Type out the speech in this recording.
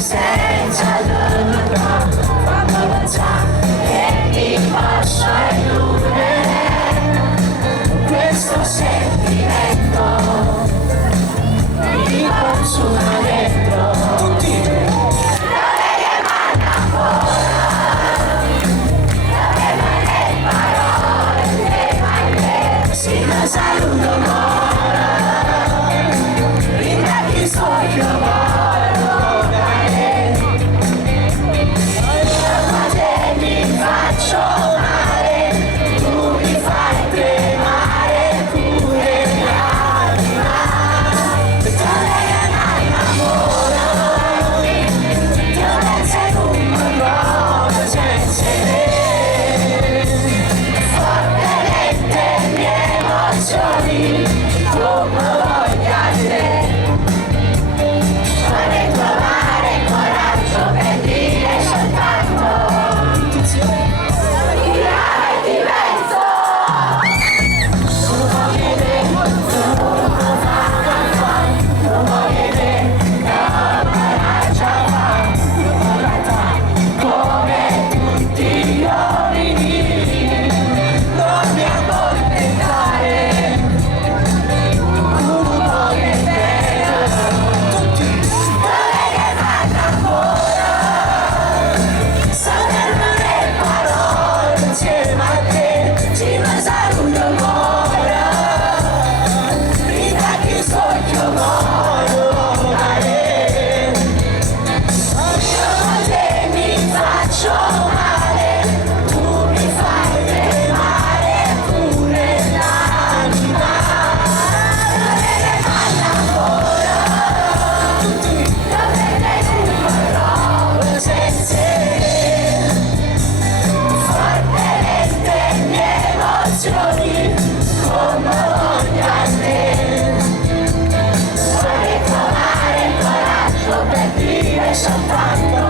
senza dubbio, quando già che ti posso illudere, questo sentimento mi consuma dentro. Tutti dove che manca ancora, dove le parole che mai si non saluto ancora, rinda chi so che voglio bene, ma mi faccio male, tu mi fai tremare pure l'anima, dove è l'amore, dove sei un mondo senza te, fortemente le mie emozioni, come voglio a te, vorrei trovare coraggio per dire soltanto chi avete vento. Come tutti gli uomini dobbiamo tentare un po' che dove che manca ancora, saranno le parole insieme a te, ci ma saluto ancora, prima che sogno voglio male, io con te mi faccio male, tu mi fai tremare pure l'anima, dove che manca ancora, dove recupero senza te, fortemente le mie emozioni, come voglio a te, vorrei trovare il coraggio per dire soltanto